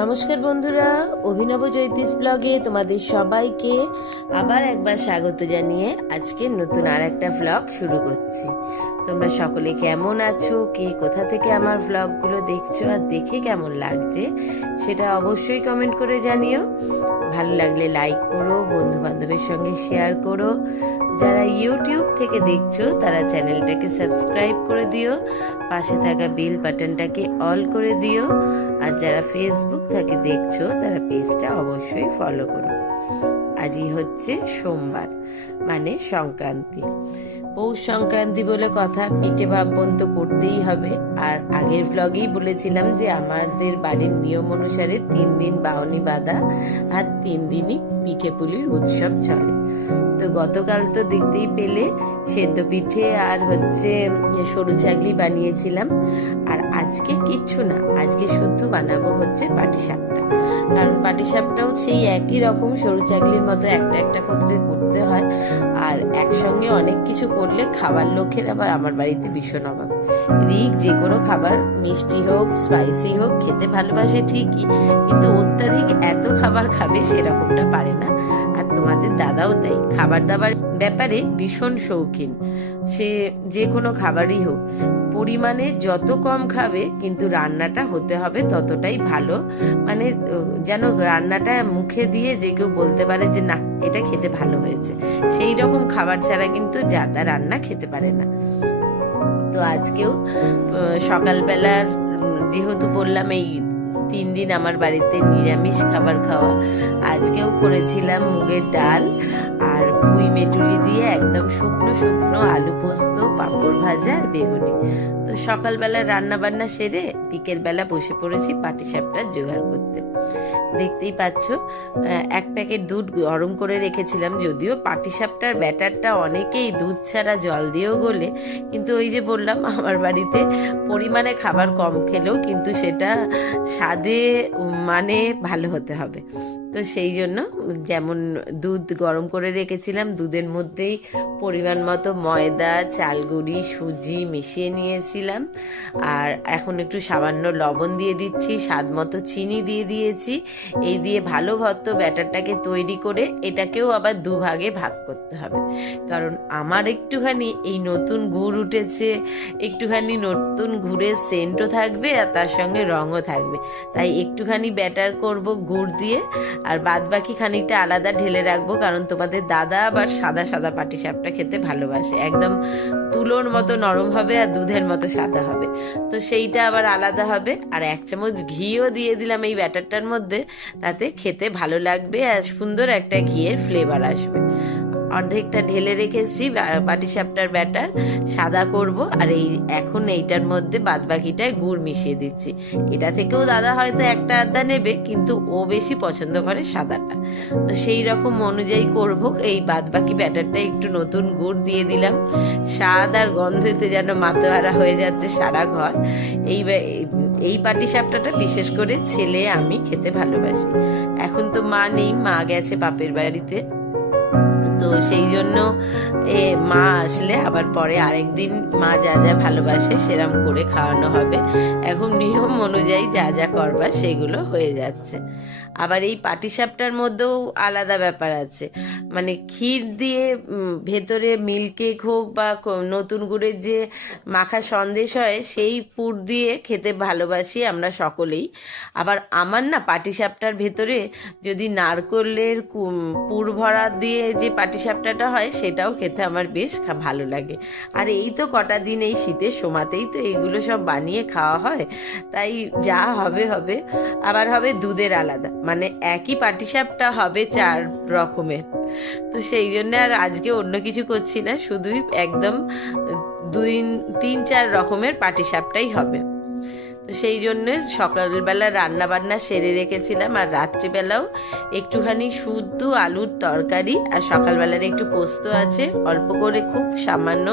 নমস্কার বন্ধুরা, অভিনব জ্যোতিষ ব্লগে তোমাদের সবাইকে আবার একবার স্বাগত জানিয়ে আজকে নতুন আর একটা ব্লগ শুরু করছি। তোমরা সকলে কেমন আছো, কে কোথা থেকে আমার ব্লগগুলো দেখছো আর দেখে কেমন লাগছে সেটা অবশ্যই কমেন্ট করে জানিও। ভালো লাগলে লাইক করো, বন্ধু বান্ধবের সঙ্গে শেয়ার করো। যারা ইউটিউব থেকে দেখছো তারা চ্যানেলটাকে সাবস্ক্রাইব করে দিও, পাশে থাকা বেল বাটনটাকে অল করে দিও। আর যারা ফেসবুক থেকে দেখছো তারা পেজটা অবশ্যই ফলো করো। আজই হচ্ছে সোমবার, মানে সংক্রান্তি। পৌষ সংক্রান্তি বলে কথা, পিঠে ভাবন তো করতেই হবে। আর আগের ব্লগেই বলেছিলাম যে আমাদের বাড়ির নিয়ম অনুসারে 3 দিন বাউনি বাঁধা আর 3 দিনই পিঠে পুলির উৎসব চলে। তো গতকাল তো দেখতেই পেলে সেদ্ধ পিঠে আর হচ্ছে সরু চাগলি বানিয়েছিলাম। আর আজকে কিচ্ছু না, আজকে শুধু বানাবো হচ্ছে পাটিসাপটা। কারণ পাটিসাপটাও সেই একই রকম সরু চাগলির মতো একটা একটা করে করতে হয়। আর একসঙ্গে অনেক কিছু করলে খাবার লোকের আবার আমার বাড়িতে ভীষণ অভাব। রিক যে কোনো খাবার মিষ্টি হোক স্পাইসি হোক খেতে ভালোবাসে ঠিকই, কিন্তু অত্যাধিক এত খাবার খাবে সেরকমটা পারে না। আর তোমাদের দাদাও তাই, খাবার দাবার ব্যাপারে ভীষণ শৌখিন। সে যে কোনো খাবারই হোক পরিমাণে যত কম খাবে, কিন্তু রান্নাটা হতে হবে ততটাই ভালো। মানে যেন রান্নাটা মুখে দিয়ে যে কেউ বলতে পারে যে না এটা খেতে ভালো হয়েছে, সেই রকম খাবার ছাড়া কিন্তু যাতা রান্না খেতে পারে না। তো আজকেও সকালবেলার যেহেতু বললাম এই 3 দিন আমার বাড়িতে নিরামিষ খাবার খাওয়া, আজকেও করেছিলাম মুগের ডাল আর পুঁই মেটুলি দিয়ে একদম শুকনো শুকনো আলু পোস্ত, পাঁপড় ভাজা আর বেগুনি। তো সকালবেলা রান্না বান্না সেরে বিকেলবেলা বসে পড়েছি পাটিসাপটা জোগাড় করতে। দেখতেই পাচ্ছ 1 প্যাকেট দুধ গরম করে রেখেছিলাম। যদিও পাটিসাপটার ব্যাটারটা অনেকেই দুধ ছাড়া জল দিয়েও গোলে, কিন্তু ওই যে বললাম আমার বাড়িতে পরিমাণে খাবার কম খেলেও কিন্তু সেটা স্বাদে মানে ভালো হতে হবে। তো সেই জন্য যেমন দুধ গরম করে রেখেছিলাম, দুধের মধ্যেই পরিমাণ মতো ময়দা, চালগুড়ি, সুজি মিশিয়ে নিয়েছিলাম। আর এখন একটু সামান্য লবণ দিয়ে দিচ্ছি, স্বাদ মতো চিনি দিয়ে দিয়েছি। এই দিয়ে ভালো ভর্ত ব্যাটারটাকে তৈরি করে এটাকেও আবার 2 ভাগে ভাগ করতে হবে। কারণ আমার একটুখানি এই নতুন গুড় উঠেছে, একটুখানি নতুন গুড়ের সেন্টও থাকবে আর তার সঙ্গে রঙও থাকবে। তাই একটুখানি ব্যাটার করব গুড় দিয়ে, আর বাদ বাকি খানিকটা আলাদা ঢেলে রাখবো। কারণ তোমাদের দাদা আবার সাদা সাদা পাটিসাপটা খেতে ভালোবাসে, একদম তুলোর মতো নরম হবে আর দুধের মতো সাদা হবে। তো সেইটা আবার আলাদা হবে। আর 1 চামচ ঘিও দিয়ে দিলাম এই ব্যাটারটার মধ্যে, তাতে খেতে ভালো লাগবে আর সুন্দর একটা ঘিয়ের ফ্লেভার আসবে। অর্ধেকটা ঢেলে রেখেছি পাটিসাপটার ব্যাটার, সাদা করব। আর এখন এইটার মধ্যে বাদ বাকিটায় গুড় মিশিয়ে দিচ্ছি। এটা থেকেও দাদা হয়তো একটা আধা নেবে, কিন্তু ও বেশি পছন্দ করে সাদাটা। তো সেই রকম অনুযায়ী করব। এই বাদ বাকি ব্যাটারটা একটু নতুন গুড় দিয়ে দিলাম। স্বাদ আর গন্ধেতে যেন মাতোয়ারা হয়ে যাচ্ছে সারা ঘর। এই পাটিসাপটাটা বিশেষ করে ছেলে আমি খেতে ভালোবাসি। এখন তো মা নেই, মা গেছে বাপের বাড়িতে। তো সেই জন্য মা আসলে আবার পরে আরেকদিন মা যা যা ভালোবাসে সেরম করে খাওয়ানো হবে। এখন নিয়ম অনুযায়ী যা যা করবার সেগুলো হয়ে যাচ্ছে। আবার এই পাটিসাপটার মধ্যেও আলাদা ব্যাপার আছে। মানে ক্ষীর দিয়ে ভেতরে মিল্ক কেক হোক বা নতুন গুড়ের যে মাখা সন্দেশ হয়, সেই পুর দিয়ে খেতে ভালোবাসি আমরা সকলেই। আবার আমার না পাটিসাপটার ভেতরে যদি নারকোলের পুর ভরা দিয়ে যে পাটিসাপটাটা হয় সেটাও খেতে আমার বেশ ভালো লাগে। আর এই তো কটা দিন এই শীতের সময়তেই তো এইগুলো সব বানিয়ে খাওয়া হয়, তাই যা হবে হবে। আবার হবে দুধের আলাদা, মানে একই পাটিসাপটা হবে 4 রকমের। তো সেই জন্য আর আজকে অন্য কিছু করছি না, শুধুই একদম 3-4 রকমের পাটিসাপটাই হবে। তো সেই জন্য সকালবেলা রান্না বান্না সেরে রেখেছিলাম। আর রাত্রিবেলাও একটুখানি শুদ্ধ আলুর তরকারি আর সকালবেলার একটু পোস্ত আছে, অল্প করে খুব সামান্য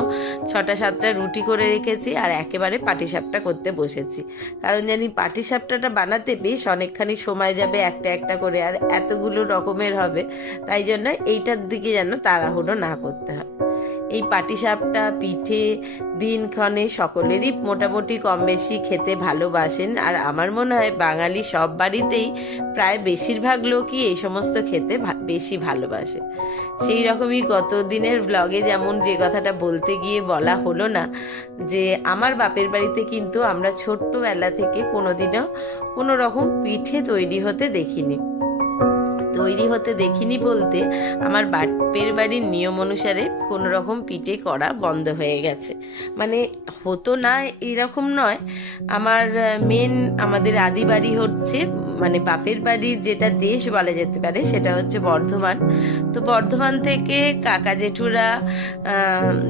6টা-7টা রুটি করে রেখেছি। আর একেবারে পাটিসাপটা করতে বসেছি, কারণ জানি পাটিসাপটাটা বানাতে বেশ অনেকখানি সময় যাবে একটা একটা করে, আর এতগুলো রকমের হবে। তাই জন্য এইটার দিকে যেন তাড়াহুড়ো না করতে হয়। এই পাটিসাপটা পিঠে দিনক্ষণে সকলেরই মোটামুটি কম বেশি খেতে ভালোবাসেন। আর আমার মনে হয় বাঙালি সব বাড়িতেই প্রায় বেশিরভাগ লোকই এই সমস্ত খেতে বেশি ভালোবাসে। সেই রকমই গত দিনের ব্লগে যেমন যে কথাটা বলতে গিয়ে বলা হলো না, যে আমার বাপের বাড়িতে কিন্তু আমরা ছোট্টবেলা থেকে কোনোদিনও কোনো রকম পিঠে তৈরি হতে দেখিনি। বলতে আমার বাপের বাড়ির নিয়ম অনুসারে কোনো রকম পিঠে করা বন্ধ হয়ে গেছে। মানে হতো না এরকম নয়, আমাদের আদি বাড়ি হচ্ছে, মানে বাপের বাড়ির যেটা দেশ বলা যেতে পারে সেটা হচ্ছে বর্ধমান। তো বর্ধমান থেকে কাকা জেঠুরা,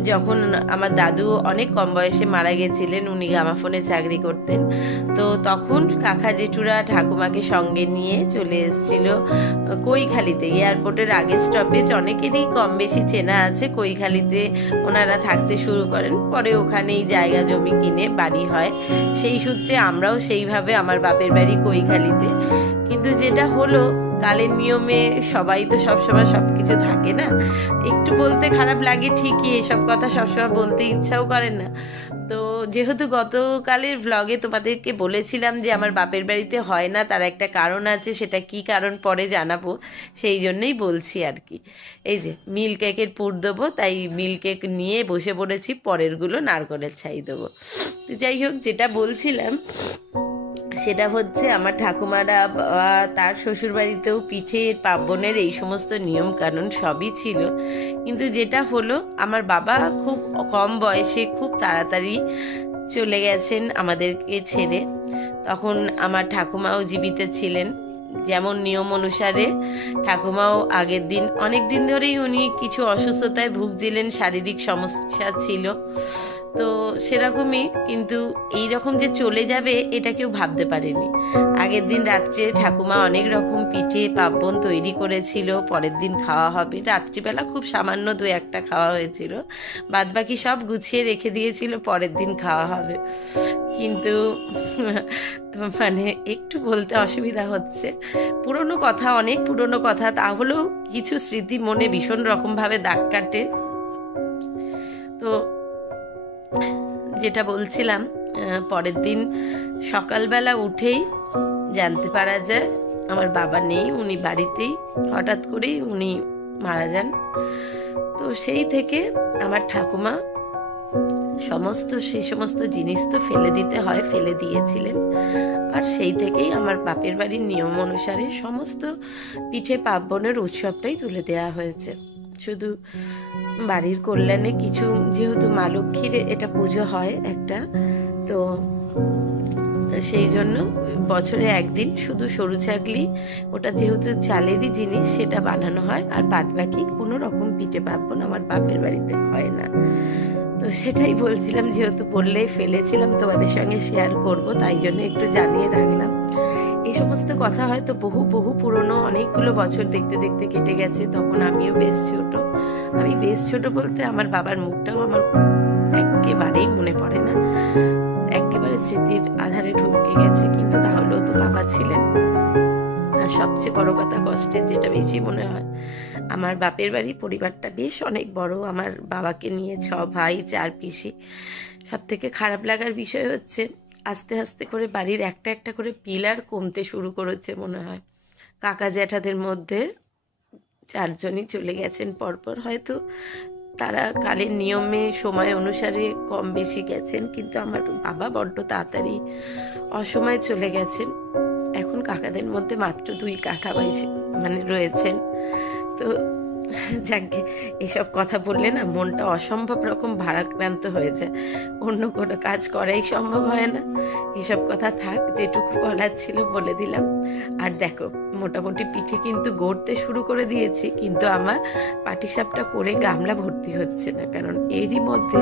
যখন আমার দাদু অনেক কম বয়সে মারা গেছিলেন, উনি গ্রামাফোনে চাকরি করতেন, তো তখন কাকা জেঠুরা ঠাকুমাকে সঙ্গে নিয়ে চলে এসেছিল কৈখালিতে। এয়ারপোর্টের আগের স্টপেজ অনেকেরই কম বেশি চেনা আছে, কৈখালিতে ওনারা থাকতে শুরু করেন, পরে ওখানেই জায়গা জমি কিনে বাড়ি হয়। সেই সূত্রে আমরাও সেইভাবে, আমার বাপের বাড়ি কৈখালিতে। কিন্তু যেটা হলো, কালের নিয়মে সবাই তো সবসময় সবকিছু থাকে না, একটু বলতে খারাপ লাগে ঠিকই, এসব কথা সবসময় বলতে ইচ্ছাও করে না। তো যেহেতু গতকালের ভ্লগে তোমাদেরকে বলেছিলাম যে আমার বাপের বাড়িতে হয় না, তার একটা কারণ আছে, সেটা কি কারণ পরে জানাবো, সেই জন্যই বলছি আর কি। এই যে মিল্ক কেকের পুর দেবো, তাই মিল্ক কেক নিয়ে বসে পড়েছি, পরেরগুলো নারকেলের ছাই দেবো। তো যাই হোক, যেটা বলছিলাম সেটা হচ্ছে আমার ঠাকুমারা বা তার শ্বশুরবাড়িতেও পিঠে পার্বণের এই সমস্ত নিয়ম কানুন সবই ছিল। কিন্তু যেটা হলো, আমার বাবা খুব কম বয়সে খুব তাড়াতাড়ি চলে গেছেন আমাদেরকে ছেড়ে। তখন আমার ঠাকুমাও জীবিত ছিলেন। যেমন নিয়ম অনুসারে ঠাকুমাও আগের দিন, অনেক দিন ধরেই উনি কিছু অসুস্থতায় ভুগছিলেন, শারীরিক সমস্যা ছিল, তো সেরকমই। কিন্তু এই রকম যে চলে যাবে এটা কেউ ভাবতে পারেনি। আগের দিন রাত্রে ঠাকুমা অনেক রকম পিঠে পার্বণ তৈরি করেছিল, পরের দিন খাওয়া হবে। রাত্রিবেলা খুব সামান্য দু একটা খাওয়া হয়েছিল, বাদবাকি সব গুছিয়ে রেখে দিয়েছিল, পরের দিন খাওয়া হবে। কিন্তু মানে একটু বলতে অসুবিধা হচ্ছে, পুরনো কথা, অনেক পুরনো কথা, তাহলেও কিছু স্মৃতি মনে ভীষণ রকমভাবে দাগ কাটে। তো যেটা বলছিলাম, পরের দিন সকালবেলা উঠেই জানতে পারা যায় আমার বাবা নেই, উনি বাড়িতেই, হঠাৎ করেই উনি মারা যান। তো সেই থেকে আমার ঠাকুমা সেই সমস্ত জিনিস তো ফেলে দিতে হয়, ফেলে দিয়েছিলেন। আর সেই থেকেই আমার বাপের বাড়ির নিয়ম অনুসারে সমস্ত পিঠে পার্বণের উৎসবটাই তুলে দেওয়া হয়েছে। শুধু বাড়ির কল্যাণে কিছু, যেহেতু মা লক্ষ্মীর এটা পুজো হয় একটা, তো সেই জন্য বছরে একদিন শুধু সরু চাকলি, ওটা যেহেতু চালেরই জিনিস, সেটা বানানো হয়। আর বাদ বাকি কোনো রকম পিঠে পার্বণ আমার বাপের বাড়িতে হয় না। তো সেটাই বলছিলাম, যেহেতু বললেই ফেলেছিলাম তোমাদের সঙ্গে শেয়ার করব, তাই জন্য একটু জানিয়ে রাখলাম। এই সমস্ত কথা হয়তো বহু বহু পুরনো, অনেকগুলো বছর দেখতে দেখতে কেটে গেছে। তখন আমিও বেশ ছোট বলতে আমার বাবার মুখটাও আমার একেবারেই মনে পড়ে না, একেবারে স্মৃতির আধারে ঢুকে গেছে। কিন্তু তাহলেও তো বাবা ছিলেন। আর সবচেয়ে বড় কথা, কষ্টের যেটা বেশি মনে হয়, আমার বাপের বাড়ি পরিবারটা বেশ অনেক বড়, আমার বাবাকে নিয়ে 6 ভাই 4 পিসি। সব থেকে খারাপ লাগার বিষয় হচ্ছে, আস্তে আস্তে করে বাড়ির একটা একটা করে পিলার কমতে শুরু করেছে মনে হয়। কাকা জ্যাঠাদের মধ্যে 4 জনই চলে গেছেন পরপর। হয়তো তারা কালের নিয়মে সময় অনুসারে কম বেশি গেছেন, কিন্তু আমার বাবা বড্ড তাড়াতাড়ি অসময়ে চলে গেছেন। এখন কাকাদের মধ্যে মাত্র 2 কাকা রয়েছেন। তো যাকে এসব কথা বললে না, মনটা অসম্ভব রকম ভারাক্রান্ত হয়ে যায়, অন্য কোনো কাজ করাই সম্ভব হয় না। এসব কথা থাক, যেটুকু বলার ছিল বলে দিলাম। আর দেখো, মোটামুটি পিঠে কিন্তু গড়তে শুরু করে দিয়েছি, কিন্তু আমার পাটিসাপটা করে গামলা ভর্তি হচ্ছে না, কারণ এরই মধ্যে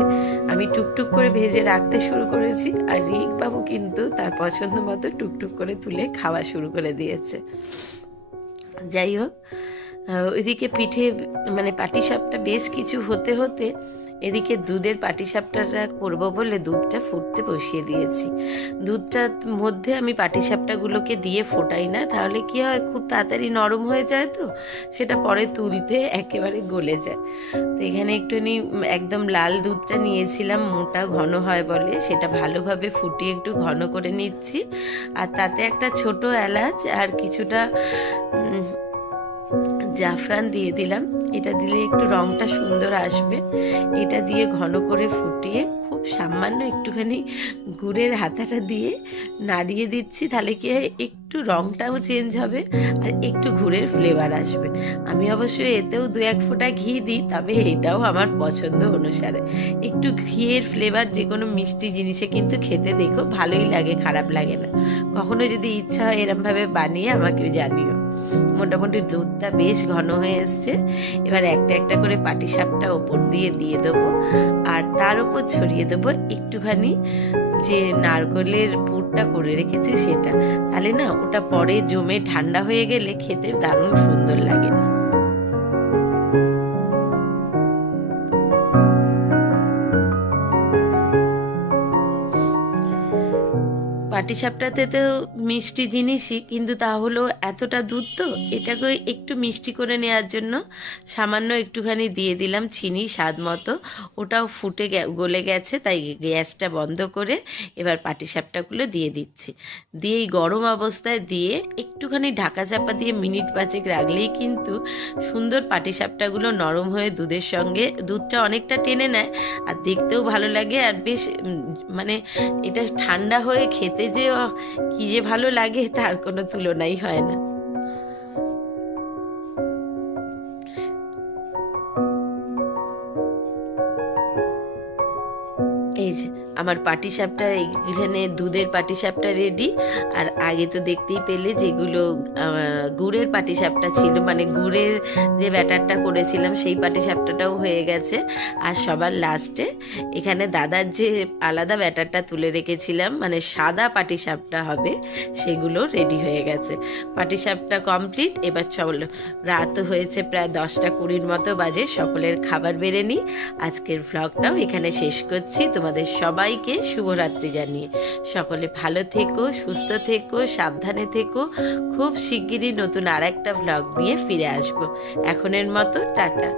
আমি টুকটুক করে ভেজে রাখতে শুরু করেছি। আর রিক বাবু কিন্তু তার পছন্দ মতো টুকটুক করে তুলে খাওয়া শুরু করে দিয়েছে। যাই হোক, ওইদিকে পিঠে পাটিসাপটা বেশ কিছু হতে হতে এদিকে দুধের পাটিসাপটাটা করব বলে দুধটা ফুটতে বসিয়ে দিয়েছি। দুধটার মধ্যে আমি পাটিসাপটাগুলোকে দিয়ে ফোটাই না, তাহলে কি হয় খুব তাড়াতাড়ি নরম হয়ে যায়, তো সেটা পরে তুলতে একেবারে গলে যায়। তো এখানে একটুখানি একদম লাল দুধটা নিয়েছিলাম, মোটা ঘন হয় বলে, সেটা ভালোভাবে ফুটিয়ে একটু ঘন করে নিচ্ছি। আর তাতে একটা ছোট এলাচ আর কিছুটা জাফরান দিয়ে দিলাম। এটা দিলে একটু রংটা সুন্দর আসবে। এটা দিয়ে ঘন করে ফুটিয়ে খুব সামান্য একটুখানি গুড়ের হাতাটা দিয়ে নাড়িয়ে দিচ্ছি, তাহলে কি একটু রংটাও চেঞ্জ হবে আর একটু গুড়ের ফ্লেভার আসবে। আমি অবশ্যই এতেও 2-1 ফোঁটা ঘি দিই, তবে এটাও আমার পছন্দ অনুসারে। একটু ঘিয়ের ফ্লেভার যে কোনো মিষ্টি জিনিসে কিন্তু খেতে দেখো ভালোই লাগে, খারাপ লাগে না। কখনো যদি ইচ্ছা হয় এরমভাবে বানিয়ে আমাকে জানিও। মোটামুটি দুধটা বেশ ঘন হয়ে এসছে। এবার একটা একটা করে পাটিসাপটা ওপর দিয়ে দেবো, আর তার উপর ছড়িয়ে দেবো একটুখানি যে নারকেলের পুরটা করে রেখেছি সেটা। তাহলে না ওটা পরে জমে ঠান্ডা হয়ে গেলে খেতে দারুণ সুন্দর লাগে। পাটিসাপটাতে তো মিষ্টি জিনিসই, কিন্তু তা হলো এতটা দুধ, তো এটাকে একটু মিষ্টি করে নেওয়ার জন্য সামান্য একটুখানি দিয়ে দিলাম চিনি স্বাদ মতো। ওটাও ফুটে গলে গেছে, তাই গ্যাসটা বন্ধ করে এবার পাটিসাপটাগুলো দিয়ে দিচ্ছি। দিয়ে এই গরম অবস্থায় দিয়ে একটুখানি ঢাকা চাপা দিয়ে মিনিট 5 রাখলেই কিন্তু সুন্দর পাটিসাপটাগুলো নরম হয়ে দুধের সঙ্গে, দুধটা অনেকটা টেনে নেয় আর দেখতেও ভালো লাগে। আর বেশ মানে এটা ঠান্ডা হয়ে খেতে যে কি যে ভালো লাগে তার কোনো তুলনাই হয় না। এই যে আমার পাটিসাপটা, এখানে দুধের পাটিসাপটা রেডি। আর আগে তো দেখতেই পেলে যেগুলো গুড়ের পাটিসাপটা ছিল, মানে গুড়ের যে ব্যাটারটা করেছিলাম সেই পাটিসাপটাটাও হয়ে গেছে। আর সবার লাস্টে এখানে দাদার যে আলাদা ব্যাটারটা তুলে রেখেছিলাম, মানে সাদা পাটিসাপটা হবে, সেগুলো রেডি হয়ে গেছে। পাটিসাপটা কমপ্লিট। এবার চলো, রাত হয়েছে প্রায় 10টা-20 মতো বাজে, সকলের খাবার বেড়ে নিই। আজকের ভ্লগটাও এখানে শেষ করছি। তোমাদের সবাইকে শুভরাত্রি জানিয়ে সকলে ভালো থেকো, সুস্থ থেকো, সাবধানে থেকো। খুব শিগগিরই নতুন আর একটা ভ্লগ নিয়ে ফিরে আসবো। এখনের মতো টাটা।